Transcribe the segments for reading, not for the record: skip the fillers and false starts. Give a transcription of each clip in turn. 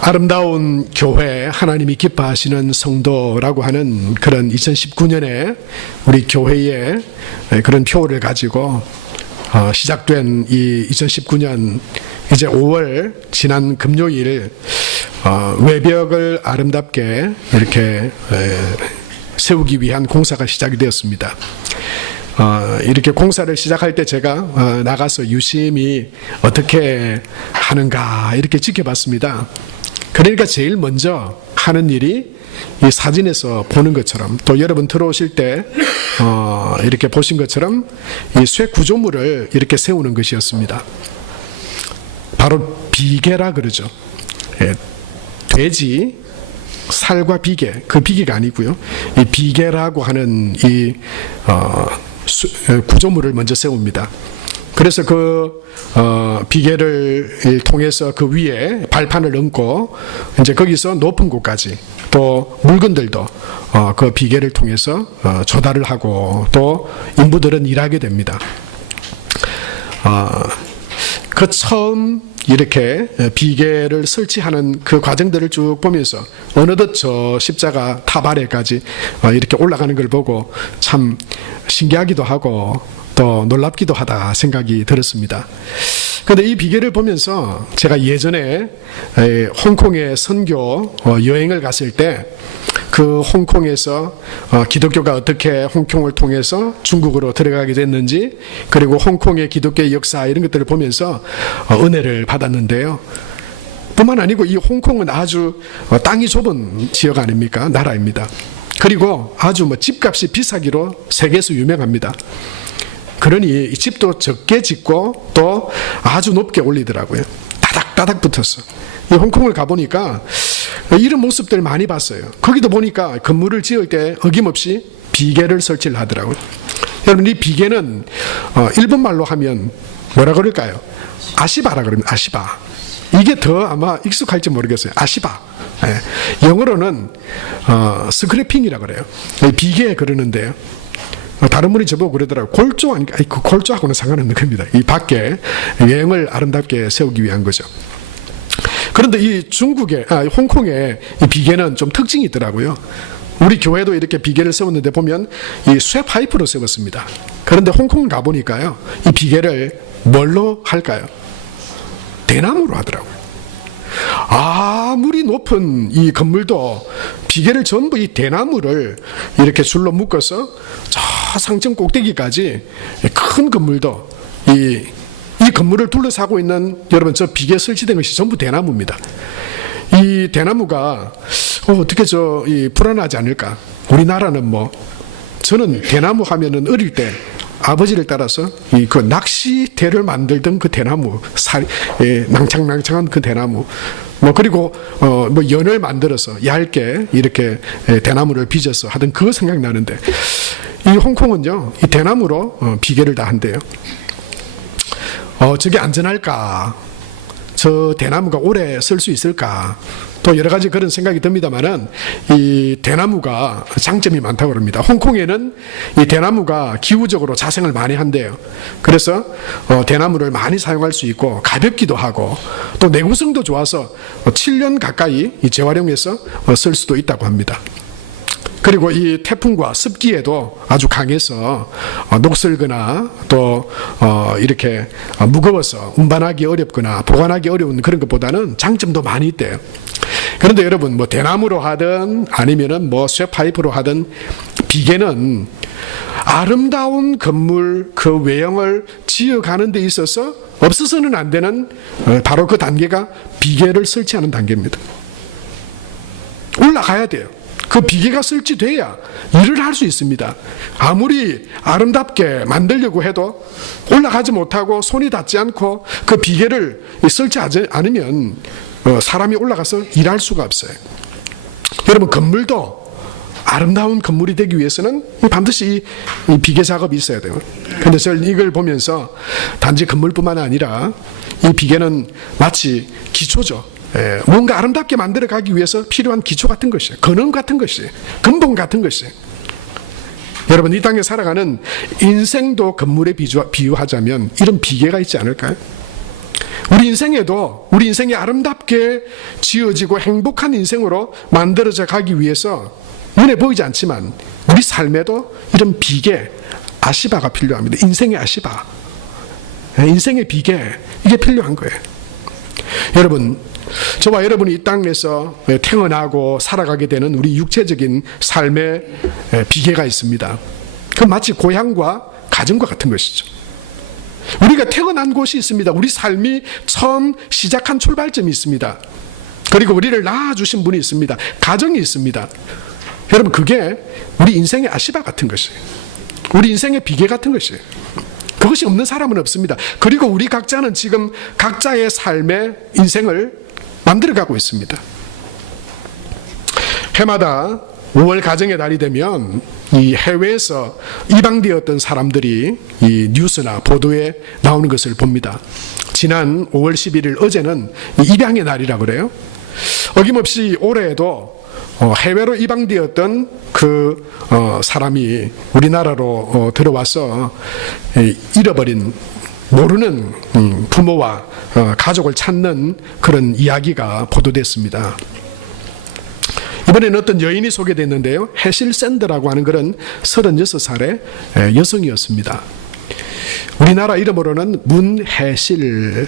아름다운 교회, 하나님이 기뻐하시는 성도라고 하는 그런 2019년에 우리 교회의 그런 표를 가지고 시작된 이 2019년 이제 5월 지난 금요일 외벽을 아름답게 이렇게 세우기 위한 공사가 시작이 되었습니다. 이렇게 공사를 시작할 때 제가 나가서 유심히 어떻게 하는가 이렇게 지켜봤습니다. 그러니까 제일 먼저 하는 일이 이 사진에서 보는 것처럼, 또 여러분 들어오실 때 이렇게 보신 것처럼 이 쇠 구조물을 이렇게 세우는 것이었습니다. 바로 비계라 그러죠. 돼지 살과 비계, 그 비계가 아니고요. 이 비계라고 하는 이 구조물을 먼저 세웁니다. 그래서 그 비계를 통해서 그 위에 발판을 얹고 이제 거기서 높은 곳까지 또 물건들도 그 비계를 통해서 조달을 하고 또 인부들은 일하게 됩니다. 그 처음 이렇게 비계를 설치하는 그 과정들을 쭉 보면서 어느덧 저 십자가 탑 아래까지 이렇게 올라가는 걸 보고 참 신기하기도 하고 또 놀랍기도 하다 생각이 들었습니다. 그런데 이 비계를 보면서 제가 예전에 홍콩에 선교 여행을 갔을 때 그 홍콩에서 기독교가 어떻게 홍콩을 통해서 중국으로 들어가게 됐는지, 그리고 홍콩의 기독교의 역사 이런 것들을 보면서 은혜를 받았는데요. 뿐만 아니고 이 홍콩은 아주 땅이 좁은 지역 아닙니까? 나라입니다. 그리고 아주 집값이 비싸기로 세계에서 유명합니다. 그러니 이 집도 적게 짓고 또 아주 높게 올리더라고요. 따닥따닥 붙었어. 이 홍콩을 가보니까 이런 모습들 많이 봤어요. 거기도 보니까 건물을 지을 때 어김없이 비계를 설치를 하더라고요. 여러분, 이 비계는 일본말로 하면 뭐라 그럴까요? 아시바라 그럽니다. 아시바. 이게 더 아마 익숙할지 모르겠어요. 아시바. 영어로는 스크래핑이라 그래요. 비계 그러는데요. 다른 분이 저보고 그러더라고요. 골조 아닌가? 그 골조하고는 상관없는 겁니다. 이 밖에 여행을 아름답게 세우기 위한 거죠. 그런데 이 홍콩의 이 비계는 좀 특징이 있더라고요. 우리 교회도 이렇게 비계를 세웠는데 보면 이 쇠 파이프로 세웠습니다. 그런데 홍콩 가보니까요, 이 비계를 뭘로 할까요? 대나무로 하더라고요. 아무리 높은 이 건물도 비계를 전부 이 대나무를 이렇게 줄로 묶어서 저 상층 꼭대기까지 큰 건물도 이 건물을 둘러싸고 있는, 여러분, 저 비계 설치된 것이 전부 대나무입니다. 이 대나무가 어떻게 불안하지 않을까? 우리나라는 저는 대나무 하면은 어릴 때 아버지를 따라서 그 낚시대를 만들던 그 대나무, 낭창낭창한 그 대나무, 그리고 연을 만들어서 얇게 이렇게 대나무를 빚어서 하던 그거 생각나는데, 이 홍콩은요, 이 대나무로 비계를 다 한대요. 저게 안전할까? 저 대나무가 오래 쓸 수 있을까? 또 여러 가지 그런 생각이 듭니다만은 이 대나무가 장점이 많다고 합니다. 홍콩에는 이 대나무가 기후적으로 자생을 많이 한대요. 그래서 대나무를 많이 사용할 수 있고 가볍기도 하고 또 내구성도 좋아서 7년 가까이 재활용해서 쓸 수도 있다고 합니다. 그리고 이 태풍과 습기에도 아주 강해서 녹슬거나 또 이렇게 무거워서 운반하기 어렵거나 보관하기 어려운 그런 것보다는 장점도 많이 있대요. 그런데 여러분, 대나무로 하든 아니면은 쇠 파이프로 하든 비계는 아름다운 건물 그 외형을 지어가는 데 있어서 없어서는 안 되는 바로 그 단계가 비계를 설치하는 단계입니다. 올라가야 돼요. 그 비계가 설치돼야 일을 할 수 있습니다. 아무리 아름답게 만들려고 해도 올라가지 못하고 손이 닿지 않고 그 비계를 설치하지 않으면 사람이 올라가서 일할 수가 없어요. 여러분, 건물도 아름다운 건물이 되기 위해서는 반드시 이 비계 작업이 있어야 돼요. 그런데 저는 이걸 보면서 단지 건물뿐만 아니라 이 비계는 마치 기초죠. 뭔가 아름답게 만들어 가기 위해서 필요한 기초 같은 것이에요. 근원 같은 것이에요. 근본 같은 것이에요. 여러분, 이 땅에 살아가는 인생도 건물에 비유하자면 이런 비계가 있지 않을까요? 우리 인생에도 우리 인생이 아름답게 지어지고 행복한 인생으로 만들어져 가기 위해서 눈에 보이지 않지만 우리 삶에도 이런 비계, 아시바가 필요합니다. 인생의 아시바, 인생의 비계, 이게 필요한 거예요. 여러분, 저와 여러분이 이 땅에서 태어나고 살아가게 되는 우리 육체적인 삶의 비계가 있습니다. 그 마치 고향과 가정과 같은 것이죠. 우리가 태어난 곳이 있습니다. 우리 삶이 처음 시작한 출발점이 있습니다. 그리고 우리를 낳아주신 분이 있습니다. 가정이 있습니다. 여러분, 그게 우리 인생의 아시바 같은 것이에요. 우리 인생의 비계 같은 것이에요. 그것이 없는 사람은 없습니다. 그리고 우리 각자는 지금 각자의 삶의 인생을 만들어가고 있습니다. 해마다 5월 가정의 달이 되면 이 해외에서 입양되었던 사람들이 이 뉴스나 보도에 나오는 것을 봅니다. 지난 5월 11일 어제는 입양의 날이라고 그래요. 어김없이 올해에도 해외로 입양되었던 그 사람이 우리나라로 들어와서 잃어버린 모르는 부모와 가족을 찾는 그런 이야기가 보도됐습니다. 이번에는 어떤 여인이 소개됐는데요. 해실 샌드라고 하는 그런 36살의 여성이었습니다. 우리나라 이름으로는 문해실.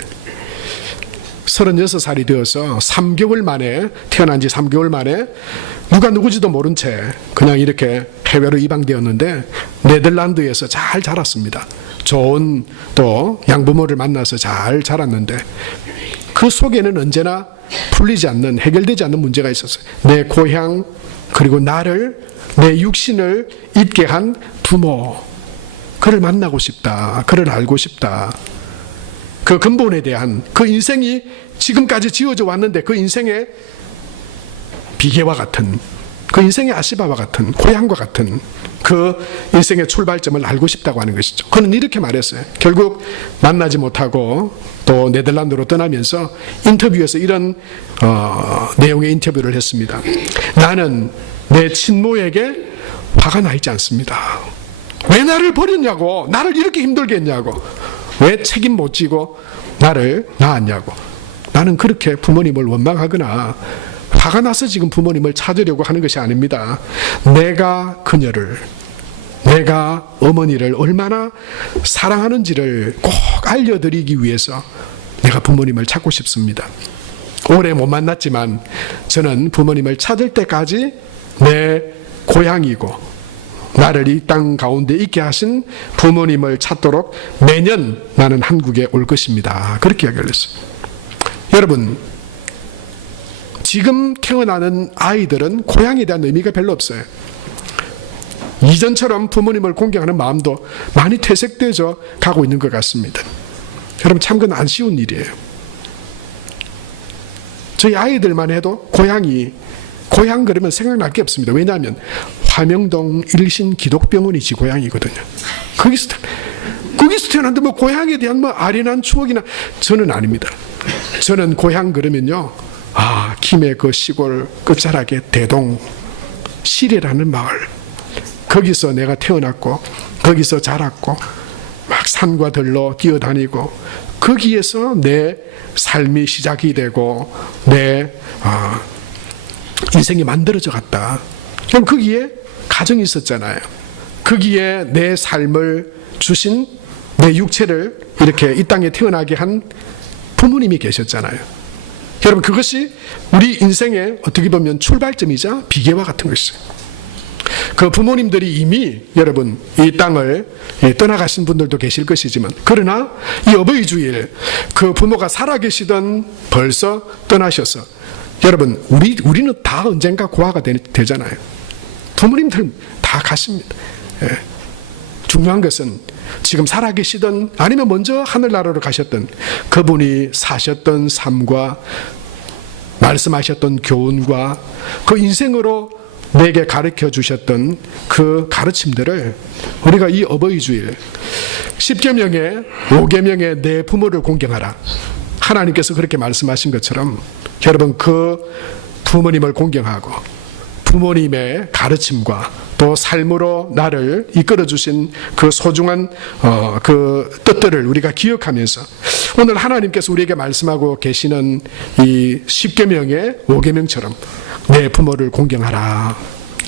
36살이 되어서 3개월 만에, 태어난 지 3개월 만에 누가 누구지도 모른 채 그냥 이렇게 해외로 입양되었는데 네덜란드에서 잘 자랐습니다. 좋은 또 양부모를 만나서 잘 자랐는데 그 속에는 언제나 풀리지 않는, 해결되지 않는 문제가 있었어요. 내 고향, 그리고 나를, 내 육신을 잊게 한 부모, 그를 만나고 싶다, 그를 알고 싶다. 그 근본에 대한, 그 인생이 지금까지 지어져 왔는데 그 인생의 비계와 같은, 그 인생의 아시바와 같은, 고향과 같은 그 인생의 출발점을 알고 싶다고 하는 것이죠. 그는 이렇게 말했어요. 결국 만나지 못하고 또 네덜란드로 떠나면서 인터뷰에서 이런 내용의 인터뷰를 했습니다. 나는 내 친모에게 화가 나 있지 않습니다. 왜 나를 버렸냐고, 나를 이렇게 힘들게 했냐고, 왜 책임 못 지고 나를 낳았냐고. 나는 그렇게 부모님을 원망하거나 화가 나서 지금 부모님을 찾으려고 하는 것이 아닙니다. 내가 그녀를, 내가 어머니를 얼마나 사랑하는지를 꼭 알려드리기 위해서 내가 부모님을 찾고 싶습니다. 오래 못 만났지만 저는 부모님을 찾을 때까지 내 고향이고 나를 이 땅 가운데 있게 하신 부모님을 찾도록 매년 나는 한국에 올 것입니다. 그렇게 이야기를 했어요. 여러분, 지금 태어나는 아이들은 고향에 대한 의미가 별로 없어요. 이전처럼 부모님을 공경하는 마음도 많이 퇴색되어져 가고 있는 것 같습니다. 여러분, 참 그건 안 쉬운 일이에요. 저희 아이들만 해도 고향 그러면 생각날 게 없습니다. 왜냐하면 화명동 일신 기독병원이 고향이거든요. 거기서 태어났는데 뭐 고향에 대한 뭐 아련한 추억이나, 저는 아닙니다. 저는 고향 그러면요, 김해 그 시골 끝자락에 대동 시래라는 마을, 거기서 내가 태어났고 거기서 자랐고 막 산과 들로 뛰어다니고 거기에서 내 삶이 시작이 되고 내 인생이 만들어져 갔다. 그럼 거기에 가정이 있었잖아요. 거기에 내 삶을 주신, 내 육체를 이렇게 이 땅에 태어나게 한 부모님이 계셨잖아요. 여러분, 그것이 우리 인생의 어떻게 보면 출발점이자 비계와 같은 것이죠. 그 부모님들이 이미 여러분 이 땅을 떠나가신 분들도 계실 것이지만, 그러나 이 어버이 주일 그 부모가 살아계시던 벌써 떠나셔서, 여러분 우리는 다 언젠가 고아가 되잖아요. 부모님들 다 가십니다. 중요한 것은 지금 살아계시던, 아니면 먼저 하늘나라로 가셨던 그분이 사셨던 삶과 말씀하셨던 교훈과 그 인생으로 내게 가르쳐 주셨던 그 가르침들을 우리가 이 어버이 주일 10계명에 5계명에 내 부모를 공경하라, 하나님께서 그렇게 말씀하신 것처럼 여러분 그 부모님을 공경하고 부모님의 가르침과 또 또 삶으로 나를 이끌어 주신 그 소중한 그 뜻들을 우리가 기억하면서 오늘 하나님께서 우리에게 말씀하고 계시는 이 10계명의 5계명처럼 내 부모를 공경하라,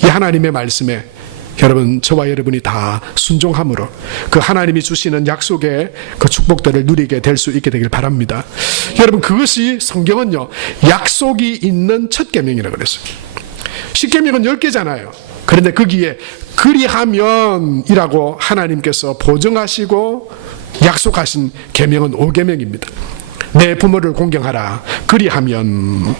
이 하나님의 말씀에 여러분, 저와 여러분이 다 순종함으로 그 하나님이 주시는 약속의 그 축복들을 누리게 될 수 있게 되길 바랍니다. 여러분, 그것이 성경은요, 약속이 있는 첫 계명이라고 그랬어요. 10계명은 10개잖아요. 그런데 거기에 그리하면이라고 하나님께서 보증하시고 약속하신 계명은 5계명입니다. 내 부모를 공경하라, 그리하면.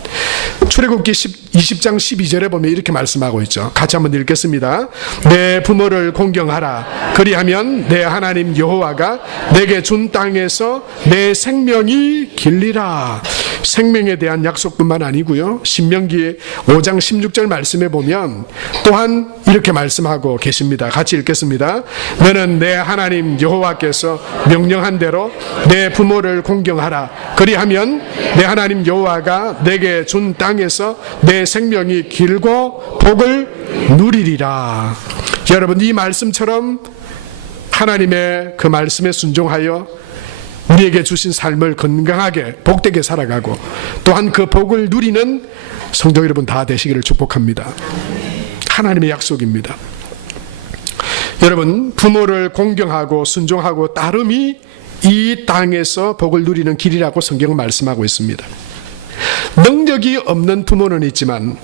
출애굽기 20장 12절에 보면 이렇게 말씀하고 있죠. 같이 한번 읽겠습니다. 내 부모를 공경하라, 그리하면 내 하나님 여호와가 내게 준 땅에서 내 생명이 길리라. 생명에 대한 약속뿐만 아니고요, 신명기 5장 16절 말씀에 보면 또한 이렇게 말씀하고 계십니다. 같이 읽겠습니다. 너는 내 하나님 여호와께서 명령한 대로 내 부모를 공경하라, 그리하면 내 하나님 여호와가 내게 준 땅에서 내 생명이 길고 복을 누리리라. 여러분, 이 말씀처럼 하나님의 그 말씀에 순종하여 우리에게 주신 삶을 건강하게 복되게 살아가고 또한 그 복을 누리는 성도 여러분 다 되시기를 축복합니다. 하나님의 약속입니다. 여러분, 부모를 공경하고 순종하고 따름이 이 땅에서 복을 누리는 길이라고 성경은 말씀하고 있습니다. 능력이 없는 부모는 있지만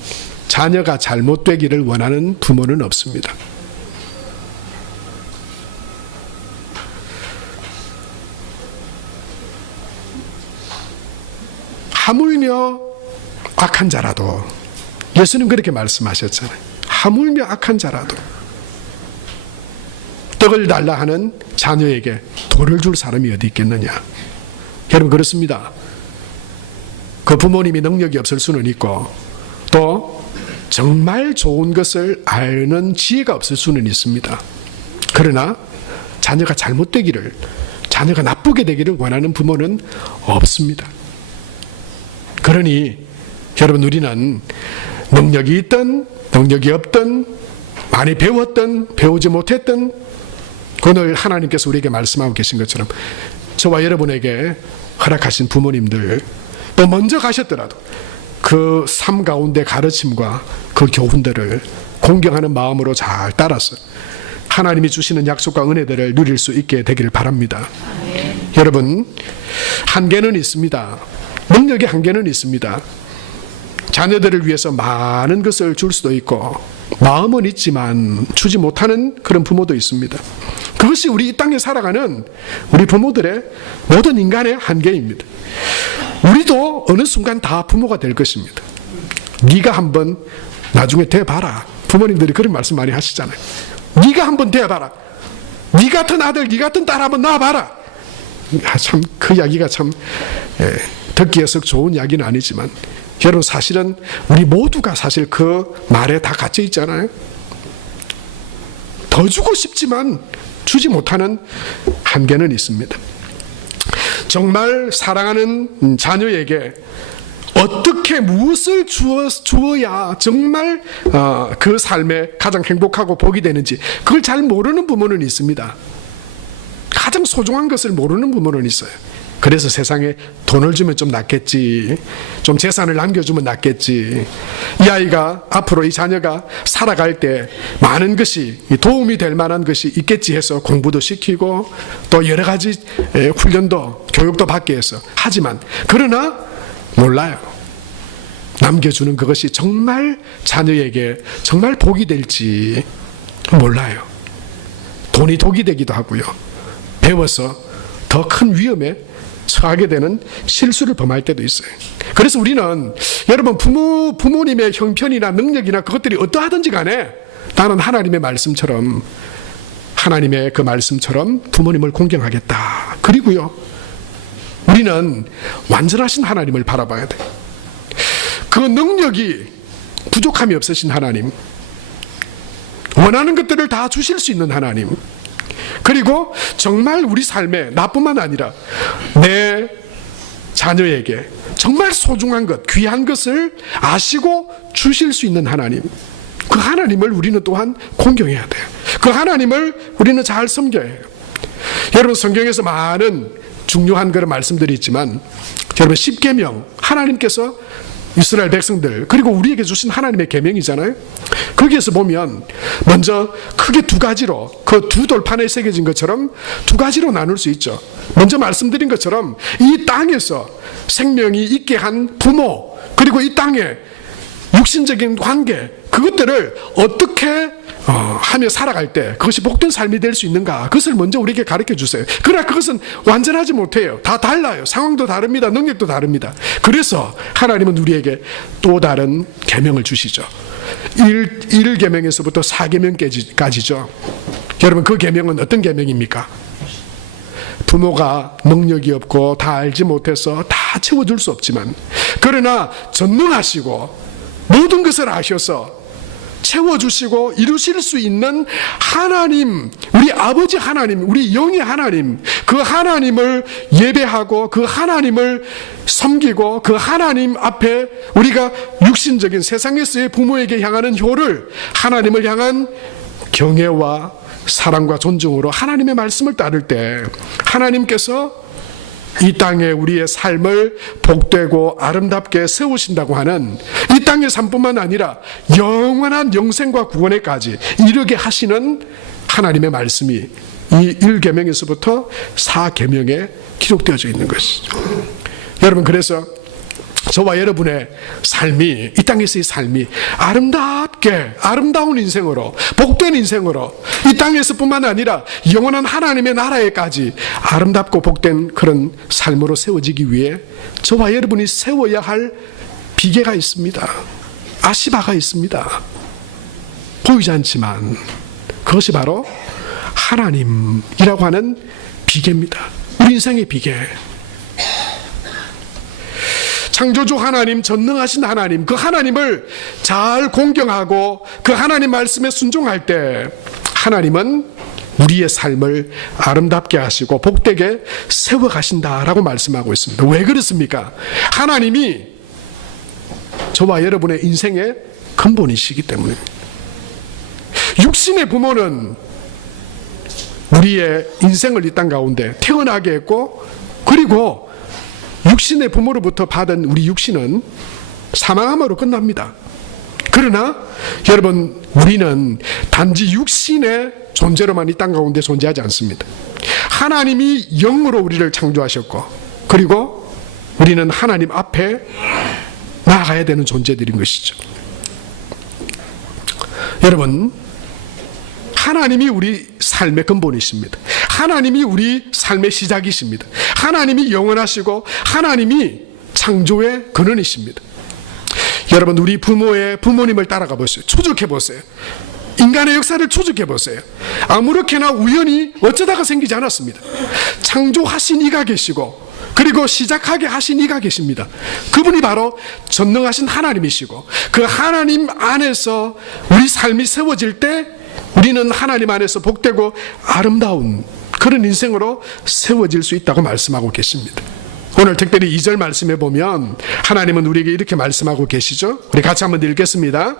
자녀가 잘못되기를 원하는 부모는 없습니다. 하물며 악한 자라도, 예수님 그렇게 말씀하셨잖아요. 하물며 악한 자라도 떡을 달라 하는 자녀에게 돌을 줄 사람이 어디 있겠느냐. 여러분, 그렇습니다. 그 부모님이 능력이 없을 수는 있고 또 정말 좋은 것을 아는 지혜가 없을 수는 있습니다. 그러나 자녀가 잘못되기를, 자녀가 나쁘게 되기를 원하는 부모는 없습니다. 그러니 여러분, 우리는 능력이 있든 능력이 없든 많이 배웠든 배우지 못했든 오늘 하나님께서 우리에게 말씀하고 계신 것처럼 저와 여러분에게 허락하신 부모님들, 또 먼저 가셨더라도 그 삶 가운데 가르침과 그 교훈들을 공경하는 마음으로 잘 따라서 하나님이 주시는 약속과 은혜들을 누릴 수 있게 되기를 바랍니다. 여러분, 한계는 있습니다. 능력의 한계는 있습니다. 자녀들을 위해서 많은 것을 줄 수도 있고 마음은 있지만 주지 못하는 그런 부모도 있습니다. 그것이 우리 이 땅에 살아가는 우리 부모들의 모든 인간의 한계입니다. 우리도 어느 순간 다 부모가 될 것입니다. 네가 한번 나중에 돼봐라. 부모님들이 그런 말씀 많이 하시잖아요. 네가 한번 돼봐라. 네 같은 아들, 네 같은 딸 한번 낳아봐라. 참 그 이야기가 참 듣기에 썩 좋은 이야기는 아니지만 여러분, 사실은 우리 모두가 사실 그 말에 다 갇혀 있잖아요. 더 주고 싶지만 주지 못하는 한계는 있습니다. 정말 사랑하는 자녀에게 어떻게 무엇을 주어야 정말 그 삶에 가장 행복하고 복이 되는지 그걸 잘 모르는 부모는 있습니다. 가장 소중한 것을 모르는 부모는 있어요. 그래서 세상에 돈을 주면 좀 낫겠지, 좀 재산을 남겨주면 낫겠지, 이 아이가 앞으로 이 자녀가 살아갈 때 많은 것이 도움이 될 만한 것이 있겠지 해서 공부도 시키고 또 여러 가지 훈련도 교육도 받게 해서 하지만 그러나 몰라요. 남겨주는 그것이 정말 자녀에게 정말 복이 될지 몰라요. 돈이 독이 되기도 하고요, 배워서 더 큰 위험에 처하게 되는 실수를 범할 때도 있어요. 그래서 우리는 여러분, 부모님의 형편이나 능력이나 그것들이 어떠하든지 간에 나는 하나님의 말씀처럼, 하나님의 그 말씀처럼 부모님을 공경하겠다. 그리고요, 우리는 완전하신 하나님을 바라봐야 돼. 그 능력이 부족함이 없으신 하나님, 원하는 것들을 다 주실 수 있는 하나님, 그리고 정말 우리 삶에 나뿐만 아니라 내 자녀에게 정말 소중한 것, 귀한 것을 아시고 주실 수 있는 하나님, 그 하나님을 우리는 또한 공경해야 돼요. 그 하나님을 우리는 잘 섬겨야 해요. 여러분, 성경에서 많은 중요한 그런 말씀들이 있지만, 여러분, 십계명, 하나님께서 이스라엘 백성들, 그리고 우리에게 주신 하나님의 계명이잖아요. 거기에서 보면 먼저 크게 두 가지로, 그 두 돌판에 새겨진 것처럼 두 가지로 나눌 수 있죠. 먼저 말씀드린 것처럼 이 땅에서 생명이 있게 한 부모, 그리고 이 땅에 육신적인 관계, 그것들을 어떻게 하며 살아갈 때 그것이 복된 삶이 될 수 있는가, 그것을 먼저 우리에게 가르쳐 주세요. 그러나 그것은 완전하지 못해요. 다 달라요. 상황도 다릅니다. 능력도 다릅니다. 그래서 하나님은 우리에게 또 다른 계명을 주시죠. 1계명에서부터 4계명까지죠. 여러분, 그 계명은 어떤 계명입니까? 부모가 능력이 없고 다 알지 못해서 다 채워줄 수 없지만, 그러나 전능하시고 모든 것을 아셔서 채워주시고 이루실 수 있는 하나님, 우리 아버지 하나님, 우리 영의 하나님, 그 하나님을 예배하고 그 하나님을 섬기고 그 하나님 앞에 우리가 육신적인 세상에서의 부모에게 향하는 효를 하나님을 향한 경외와 사랑과 존중으로 하나님의 말씀을 따를 때 하나님께서 이 땅에 우리의 삶을 복되고 아름답게 세우신다고 하는, 이 땅의 삶뿐만 아니라 영원한 영생과 구원에까지 이르게 하시는 하나님의 말씀이 이 1계명에서부터 4계명에 기록되어져 있는 것이죠. 여러분, 그래서 저와 여러분의 삶이, 이 땅에서의 삶이 아름답게, 아름다운 인생으로, 복된 인생으로, 이 땅에서뿐만 아니라 영원한 하나님의 나라에까지 아름답고 복된 그런 삶으로 세워지기 위해 저와 여러분이 세워야 할 비계가 있습니다. 아시바가 있습니다. 보이지 않지만 그것이 바로 하나님이라고 하는 비계입니다. 우리 인생의 비계. 창조주 하나님, 전능하신 하나님, 그 하나님을 잘 공경하고 그 하나님 말씀에 순종할 때 하나님은 우리의 삶을 아름답게 하시고 복되게 세워가신다라고 말씀하고 있습니다. 왜 그렇습니까? 하나님이 저와 여러분의 인생의 근본이시기 때문입니다. 육신의 부모는 우리의 인생을 이 땅 가운데 태어나게 했고, 그리고 육신의 부모로부터 받은 우리 육신은 사망함으로 끝납니다. 그러나 여러분, 우리는 단지 육신의 존재로만 이 땅 가운데 존재하지 않습니다. 하나님이 영으로 우리를 창조하셨고, 그리고 우리는 하나님 앞에 나아가야 되는 존재들인 것이죠. 여러분, 하나님이 우리 삶의 근본이십니다. 하나님이 우리 삶의 시작이십니다. 하나님이 영원하시고 하나님이 창조의 근원이십니다. 여러분, 우리 부모님을 따라가 보세요. 추적해 보세요. 인간의 역사를 추적해 보세요. 아무렇게나 우연히 어쩌다가 생기지 않았습니다. 창조하신 이가 계시고, 그리고 시작하게 하신 이가 계십니다. 그분이 바로 전능하신 하나님이시고, 그 하나님 안에서 우리 삶이 세워질 때 우리는 하나님 안에서 복되고 아름다운 그런 인생으로 세워질 수 있다고 말씀하고 계십니다. 오늘 특별히 2절 말씀에 보면 하나님은 우리에게 이렇게 말씀하고 계시죠. 우리 같이 한번 읽겠습니다.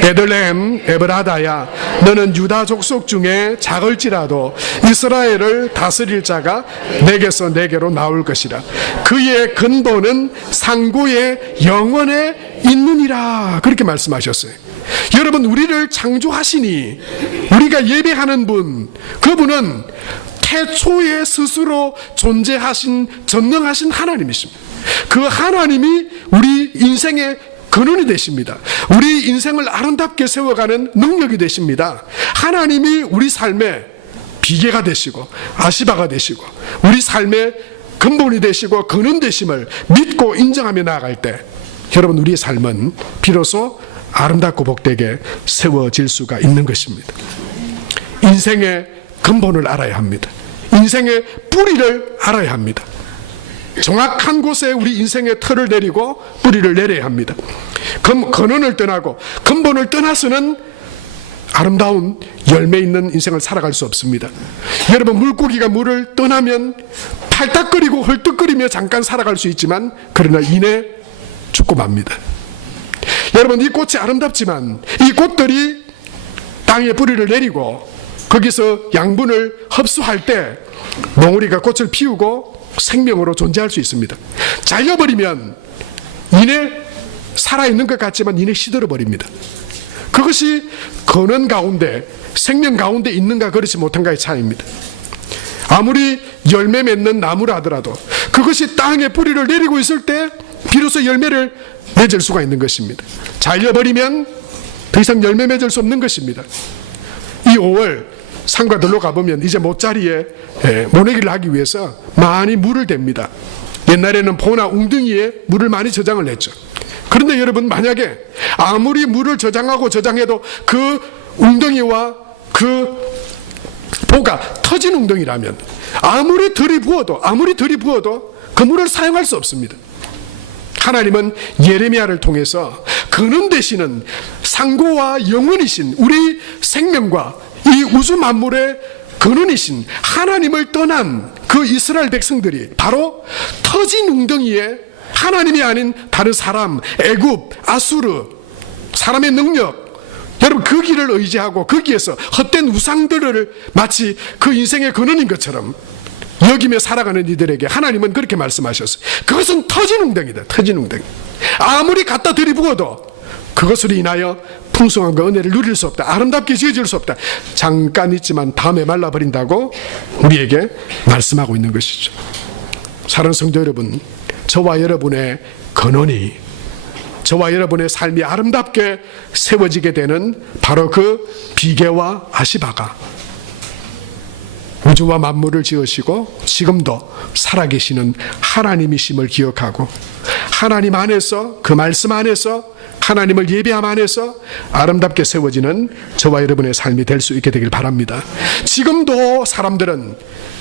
베들레헴 에브라다야, 너는 유다 족속 중에 작을지라도 이스라엘을 다스릴 자가 내게서 내게로 나올 것이라. 그의 근본은 상고의 영원에 있느니라. 그렇게 말씀하셨어요. 여러분, 우리를 창조하시니 우리가 예배하는 분, 그분은 태초에 스스로 존재하신 전능하신 하나님이십니다. 그 하나님이 우리 인생의 근원이 되십니다. 우리 인생을 아름답게 세워가는 능력이 되십니다. 하나님이 우리 삶의 비계가 되시고 아시바가 되시고 우리 삶의 근본이 되시고 근원 되심을 믿고 인정하며 나아갈 때, 여러분, 우리의 삶은 비로소 아름답고 복되게 세워질 수가 있는 것입니다. 인생의 근본을 알아야 합니다. 인생의 뿌리를 알아야 합니다. 정확한 곳에 우리 인생의 털을 내리고 뿌리를 내려야 합니다. 근원을 떠나고 근본을 떠나서는 아름다운 열매 있는 인생을 살아갈 수 없습니다. 여러분, 물고기가 물을 떠나면 팔딱거리고 헐떡거리며 잠깐 살아갈 수 있지만, 그러나 이내 죽고 맙니다. 여러분, 이 꽃이 아름답지만 이 꽃들이 땅에 뿌리를 내리고 거기서 양분을 흡수할 때 몽우리가 꽃을 피우고 생명으로 존재할 수 있습니다. 잘려버리면 이내 살아있는 것 같지만 이내 시들어버립니다. 그것이 근원 가운데, 생명 가운데 있는가 그렇지 못한가의 차이입니다. 아무리 열매 맺는 나무라 하더라도 그것이 땅에 뿌리를 내리고 있을 때 비로소 열매를 맺을 수가 있는 것입니다. 잘려버리면 더 이상 열매 맺을 수 없는 것입니다. 이 5월 산과들로 가보면 이제 모짜리에 모내기를 하기 위해서 많이 물을 댑니다. 옛날에는 보나 웅덩이에 물을 많이 저장을 했죠. 그런데 여러분, 만약에 아무리 물을 저장하고 저장해도 그 웅덩이와 그 보가 터진 웅덩이라면 아무리 들이부어도 그 물을 사용할 수 없습니다. 하나님은 예레미야를 통해서 근원 되시는 상고와 영원이신 우리 생명과 이 우주 만물의 근원이신 하나님을 떠난 그 이스라엘 백성들이 바로 터진 웅덩이에 하나님이 아닌 다른 사람, 애굽, 아수르, 사람의 능력, 여러분 그 길을 의지하고 거기에서 헛된 우상들을 마치 그 인생의 근원인 것처럼 여기며 살아가는 이들에게 하나님은 그렇게 말씀하셨어요. 그것은 터진 웅덩이다. 터진 웅덩이. 아무리 갖다 들이부어도 그것으로 인하여 풍성함과 은혜를 누릴 수 없다. 아름답게 지어질 수 없다. 잠깐 있지만 다음에 말라버린다고 우리에게 말씀하고 있는 것이죠. 사랑하는 성도 여러분, 저와 여러분의 근원이, 저와 여러분의 삶이 아름답게 세워지게 되는 바로 그 비계와 아시바가 우주와 만물을 지으시고 지금도 살아계시는 하나님이심을 기억하고 하나님 안에서, 그 말씀 안에서, 하나님을 예배함 안에서 아름답게 세워지는 저와 여러분의 삶이 될 수 있게 되길 바랍니다. 지금도 사람들은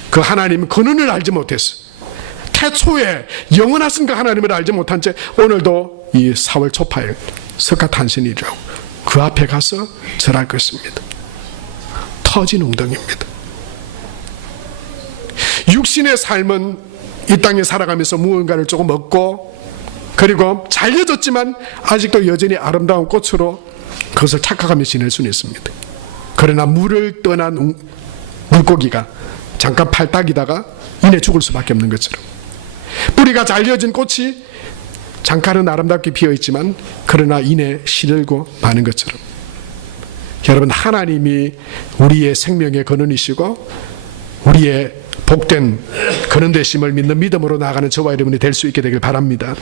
그 하나님 근원을 알지 못했어. 태초에 영원하신 그 하나님을 알지 못한 채 오늘도 이 4월 초파일 석가탄신일이라고 그 앞에 가서 절할 것입니다. 터진 웅덩이입니다. 육신의 삶은 이 땅에 살아가면서 무언가를 조금 얻고 그리고 잘려졌지만 아직도 여전히 아름다운 꽃으로 그것을 착각하며 지낼 수는 있습니다. 그러나 물을 떠난 물고기가 잠깐 팔딱이다가 이내 죽을 수밖에 없는 것처럼 뿌리가 잘려진 꽃이 잠깐은 아름답게 피어있지만 그러나 이내 시들고 마는 것처럼 여러분, 하나님이 우리의 생명의 근원이시고 우리의 복된 근원 되심을 믿는 믿음으로 나아가는 저와 여러분이 될 수 있게 되길 바랍니다.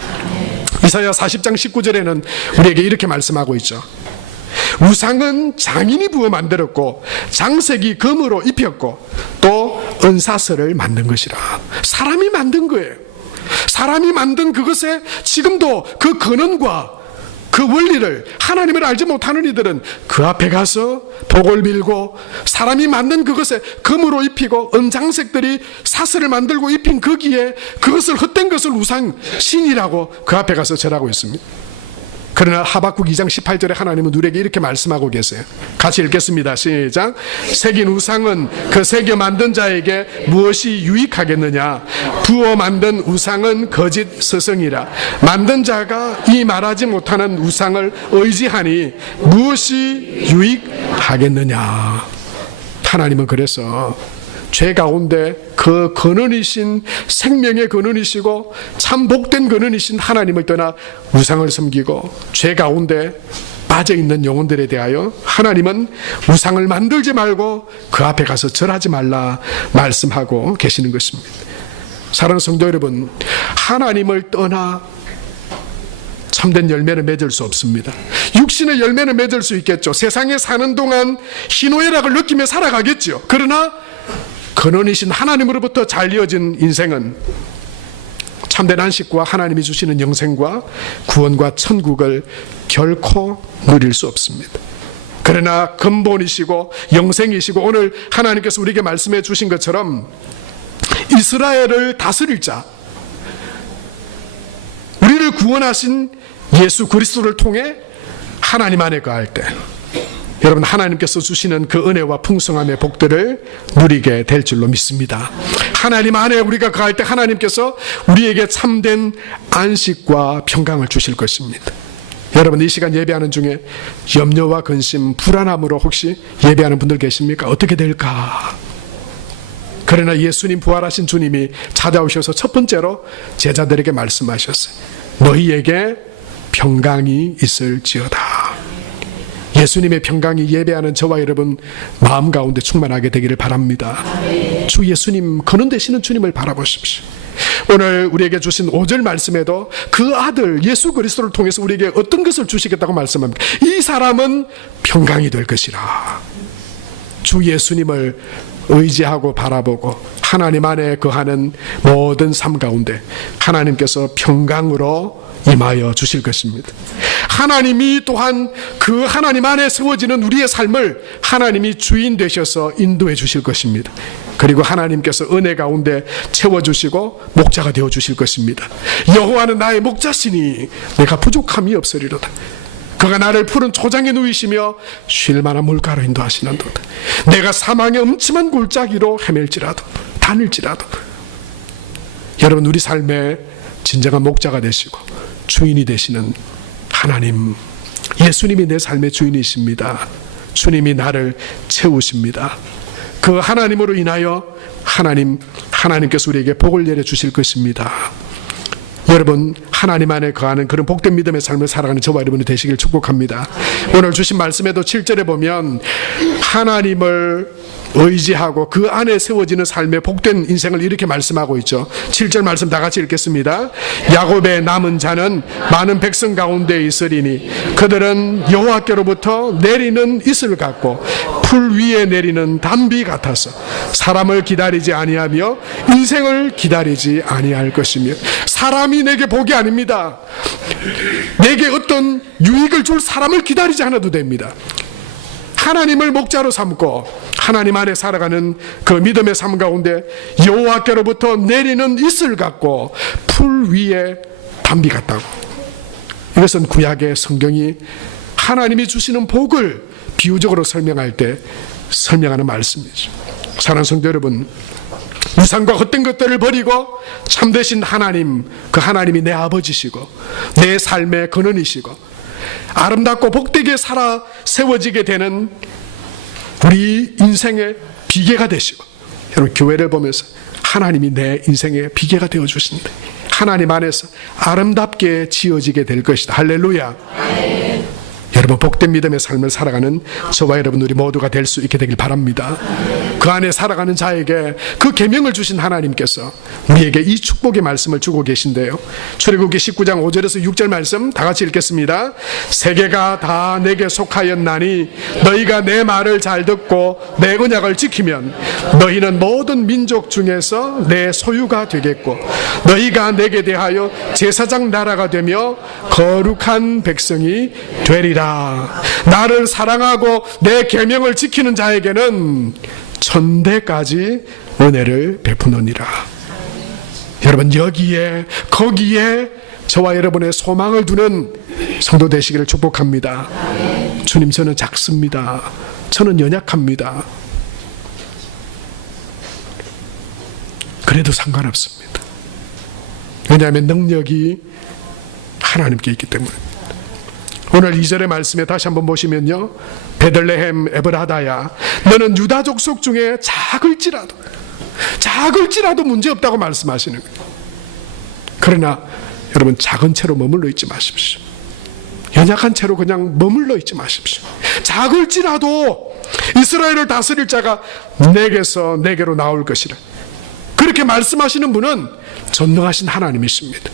이사야 40장 19절에는 우리에게 이렇게 말씀하고 있죠. 우상은 장인이 부어 만들었고 장색이 금으로 입혔고 또 은사슬을 만든 것이라. 사람이 만든 거예요. 사람이 만든 그것에 지금도 그 근원과 그 원리를 하나님을 알지 못하는 이들은 그 앞에 가서 복을 빌고 사람이 만든 그것에 금으로 입히고 은장색들이 사슬을 만들고 입힌 거기에 그것을 헛된 것을 우상 신이라고 그 앞에 가서 절하고 있습니다. 그러나 하박국 2장 18절에 하나님은 우리에게 이렇게 말씀하고 계세요. 같이 읽겠습니다. 시작. 새긴 우상은 그 새겨 만든 자에게 무엇이 유익하겠느냐. 부어 만든 우상은 거짓 스승이라. 만든 자가 이 말하지 못하는 우상을 의지하니 무엇이 유익하겠느냐. 하나님은 그래서 죄 가운데 그 근원이신 생명의 근원이시고 참 복된 근원이신 하나님을 떠나 우상을 섬기고 죄 가운데 빠져있는 영혼들에 대하여 하나님은 우상을 만들지 말고 그 앞에 가서 절하지 말라 말씀하고 계시는 것입니다. 사랑하는 성도 여러분, 하나님을 떠나 참된 열매는 맺을 수 없습니다. 육신의 열매는 맺을 수 있겠죠. 세상에 사는 동안 희노애락을 느끼며 살아가겠죠. 그러나 근원이신 하나님으로부터 잘리어진 인생은 참된 안식과 하나님이 주시는 영생과 구원과 천국을 결코 누릴 수 없습니다. 그러나 근본이시고 영생이시고 오늘 하나님께서 우리에게 말씀해 주신 것처럼 이스라엘을 다스릴 자, 우리를 구원하신 예수 그리스도를 통해 하나님 안에 거할 때 여러분, 하나님께서 주시는 그 은혜와 풍성함의 복들을 누리게 될 줄로 믿습니다. 하나님 안에 우리가 거할 때 하나님께서 우리에게 참된 안식과 평강을 주실 것입니다. 여러분 이 시간 예배하는 중에 염려와 근심, 불안함으로 혹시 예배하는 분들 계십니까? 어떻게 될까? 그러나 예수님, 부활하신 주님이 찾아오셔서 첫 번째로 제자들에게 말씀하셨어요. 너희에게 평강이 있을지어다. 예수님의 평강이 예배하는 저와 여러분 마음 가운데 충만하게 되기를 바랍니다. 주 예수님, 근원 되시는 주님을 바라보십시오. 오늘 우리에게 주신 5절 말씀에도 그 아들 예수 그리스도를 통해서 우리에게 어떤 것을 주시겠다고 말씀합니다. 이 사람은 평강이 될 것이라. 주 예수님을 의지하고 바라보고 하나님 안에 거하는 모든 삶 가운데 하나님께서 평강으로 임하여 주실 것입니다. 하나님이 또한 그 하나님 안에 세워지는 우리의 삶을 하나님이 주인 되셔서 인도해 주실 것입니다. 그리고 하나님께서 은혜 가운데 채워주시고 목자가 되어 주실 것입니다. 여호와는 나의 목자시니 내가 부족함이 없으리로다. 그가 나를 푸른 초장에 누이시며 쉴 만한 물가로 인도하시는도다. 내가 사망의 음침한 골짜기로 헤맬지라도 다닐지라도. 여러분 우리 삶의 진정한 목자가 되시고 주인이 되시는 하나님, 예수님이 내 삶의 주인이십니다. 주님이 나를 채우십니다. 그 하나님으로 인하여 하나님께서 우리에게 복을 내려 주실 것입니다. 여러분 하나님 안에 거하는 그런 복된 믿음의 삶을 살아가는 저와 여러분이 되시길 축복합니다. 오늘 주신 말씀에도 7절에 보면 하나님을 의지하고 그 안에 세워지는 삶의 복된 인생을 이렇게 말씀하고 있죠. 7절 말씀 다 같이 읽겠습니다. 야곱의 남은 자는 많은 백성 가운데 있으리니 그들은 여호와께로부터 내리는 이슬 같고 풀 위에 내리는 담비 같아서 사람을 기다리지 아니하며 인생을 기다리지 아니할 것이며. 사람이 내게 복이 아닙니다. 내게 어떤 유익을 줄 사람을 기다리지 않아도 됩니다. 하나님을 목자로 삼고 하나님 안에 살아가는 그 믿음의 삶 가운데 여호와께로부터 내리는 이슬 같고 풀 위에 담비 같다고. 이것은 구약의 성경이 하나님이 주시는 복을 비유적으로 설명할 때 설명하는 말씀이죠. 사랑하는 성도 여러분, 우상과 헛된 것들을 버리고 참되신 하나님, 그 하나님이 내 아버지시고 내 삶의 근원이시고 아름답고 복되게 살아 세워지게 되는 우리 인생의 비계가 되시고, 여러분 교회를 보면서 하나님이 내 인생의 비계가 되어 주신다. 하나님 안에서 아름답게 지어지게 될 것이다. 할렐루야. 여러분 복된 믿음의 삶을 살아가는 저와 여러분 우리 모두가 될 수 있게 되길 바랍니다. 그 안에 살아가는 자에게 그 계명을 주신 하나님께서 우리에게 이 축복의 말씀을 주고 계신데요. 출애굽기 19장 5절에서 6절 말씀 다 같이 읽겠습니다. 세계가 다 내게 속하였나니 너희가 내 말을 잘 듣고 내 언약을 지키면 너희는 모든 민족 중에서 내 소유가 되겠고 너희가 내게 대하여 제사장 나라가 되며 거룩한 백성이 되리라. 나를 사랑하고 내 계명을 지키는 자에게는 천대까지 은혜를 베푸느니라. 여러분 여기에 거기에 저와 여러분의 소망을 두는 성도 되시기를 축복합니다. 주님, 저는 작습니다. 저는 연약합니다. 그래도 상관없습니다. 왜냐하면 능력이 하나님께 있기 때문에. 오늘 2절의 말씀에 다시 한번 보시면요, 베들레헴 에브라다야 너는 유다 족속 중에 작을지라도 문제없다고 말씀하시는 거예요. 그러나 여러분 작은 채로 머물러 있지 마십시오. 연약한 채로 그냥 머물러 있지 마십시오. 작을지라도 이스라엘을 다스릴 자가 내게서 내게로 나올 것이라. 그렇게 말씀하시는 분은 전능하신 하나님이십니다.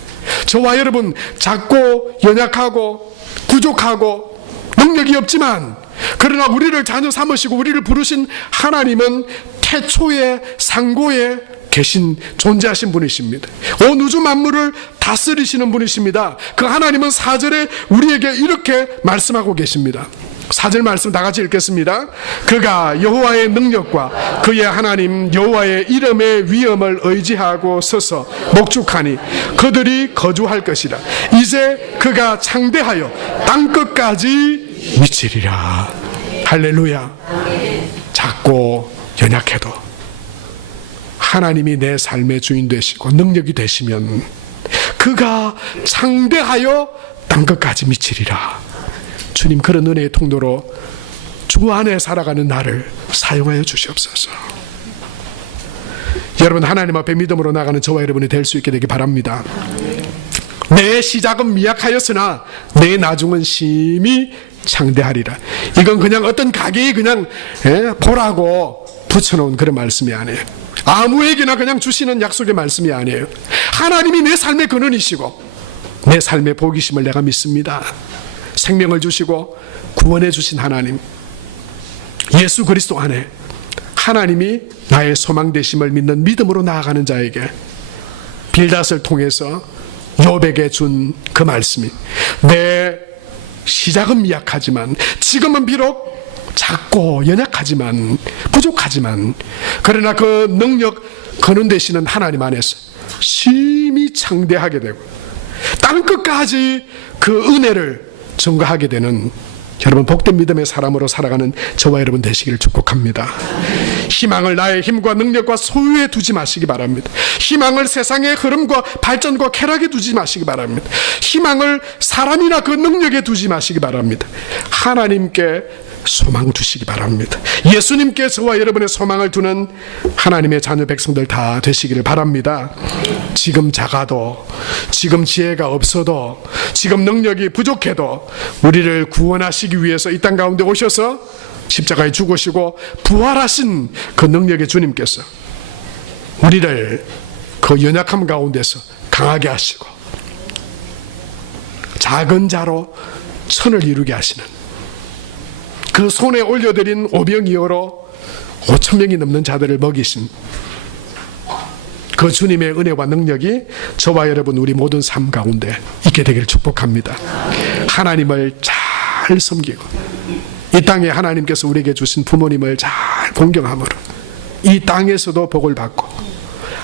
저와 여러분 작고 연약하고 부족하고 능력이 없지만 그러나 우리를 자녀 삼으시고 우리를 부르신 하나님은 태초에 상고에 계신 존재하신 분이십니다. 온 우주 만물을 다스리시는 분이십니다. 그 하나님은 4절에 우리에게 이렇게 말씀하고 계십니다. 4절 말씀 다 같이 읽겠습니다. 그가 여호와의 능력과 그의 하나님 여호와의 이름의 위엄을 의지하고 서서 목축하니 그들이 거주할 것이라. 이제 그가 창대하여 땅끝까지 미치리라. 할렐루야. 작고 연약해도 하나님이 내 삶의 주인 되시고 능력이 되시면 그가 창대하여 땅 끝까지 미치리라. 주님, 그런 은혜의 통로로 주 안에 살아가는 나를 사용하여 주시옵소서. 여러분, 하나님 앞에 믿음으로 나가는 저와 여러분이 될 수 있게 되기 바랍니다. 내 시작은 미약하였으나 내 나중은 심히 창대하리라. 이건 그냥 어떤 가게에 그냥 보라고 붙여놓은 그런 말씀이 아니에요. 아무에게나 그냥 주시는 약속의 말씀이 아니에요. 하나님이 내 삶의 근원이시고 내 삶의 복이심을 내가 믿습니다. 생명을 주시고 구원해 주신 하나님, 예수 그리스도 안에 하나님이 나의 소망 되심을 믿는 믿음으로 나아가는 자에게 빌닷을 통해서 욥에게 준 그 말씀이, 내 시작은 미약하지만, 지금은 비록 작고 연약하지만, 부족하지만, 그러나 그 능력 근원 되시는 하나님 안에서 심히 창대하게 되고 땅끝까지 그 은혜를 증거하게 되는 여러분, 복된 믿음의 사람으로 살아가는 저와 여러분 되시기를 축복합니다. 희망을 나의 힘과 능력과 소유에 두지 마시기 바랍니다. 희망을 세상의 흐름과 발전과 쾌락에 두지 마시기 바랍니다. 희망을 사람이나 그 능력에 두지 마시기 바랍니다. 하나님께 소망 두시기 바랍니다. 예수님께 저와 여러분의 소망을 두는 하나님의 자녀 백성들 다 되시기를 바랍니다. 지금 작아도, 지금 지혜가 없어도, 지금 능력이 부족해도 우리를 구원하시기 위해서 이 땅 가운데 오셔서 십자가에 죽으시고 부활하신 그 능력의 주님께서 우리를 그 연약함 가운데서 강하게 하시고 작은 자로 천을 이루게 하시는, 그 손에 올려드린 오병이어로 5,000명이 넘는 자들을 먹이신 그 주님의 은혜와 능력이 저와 여러분 우리 모든 삶 가운데 있게 되기를 축복합니다. 하나님을 잘 섬기고 이 땅에 하나님께서 우리에게 주신 부모님을 잘 공경함으로 이 땅에서도 복을 받고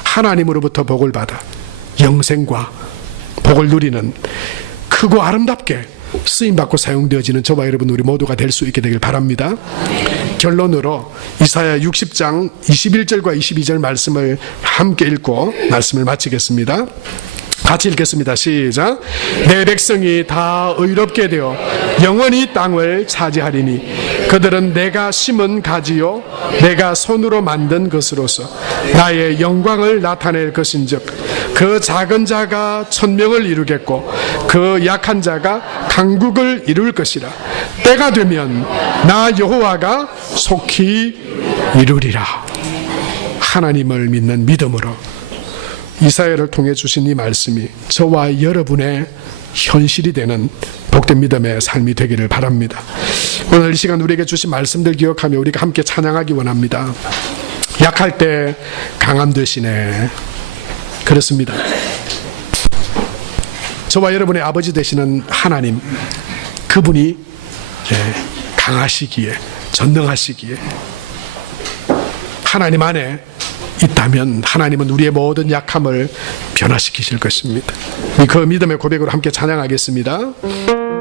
하나님으로부터 복을 받아 영생과 복을 누리는 크고 아름답게 쓰임받고 사용되어지는 저와 여러분 우리 모두가 될 수 있게 되길 바랍니다. 결론으로 이사야 60장 21절과 22절 말씀을 함께 읽고 말씀을 마치겠습니다. 같이 읽겠습니다. 시작. 내 백성이 다 의롭게 되어 영원히 땅을 차지하리니 그들은 내가 심은 가지요 내가 손으로 만든 것으로서 나의 영광을 나타낼 것인즉 그 작은 자가 1,000명을 이루겠고 그 약한 자가 강국을 이룰 것이라. 때가 되면 나 여호와가 속히 이루리라. 하나님을 믿는 믿음으로 이사야를 통해 주신 이 말씀이 저와 여러분의 현실이 되는 복된 믿음의 삶이 되기를 바랍니다. 오늘 이 시간 우리에게 주신 말씀들 기억하며 우리가 함께 찬양하기 원합니다. 약할 때 강함 되시네. 그렇습니다. 저와 여러분의 아버지 되시는 하나님, 그분이 강하시기에, 전능하시기에 하나님 안에 있다면 하나님은 우리의 모든 약함을 변화시키실 것입니다. 그 믿음의 고백으로 함께 찬양하겠습니다.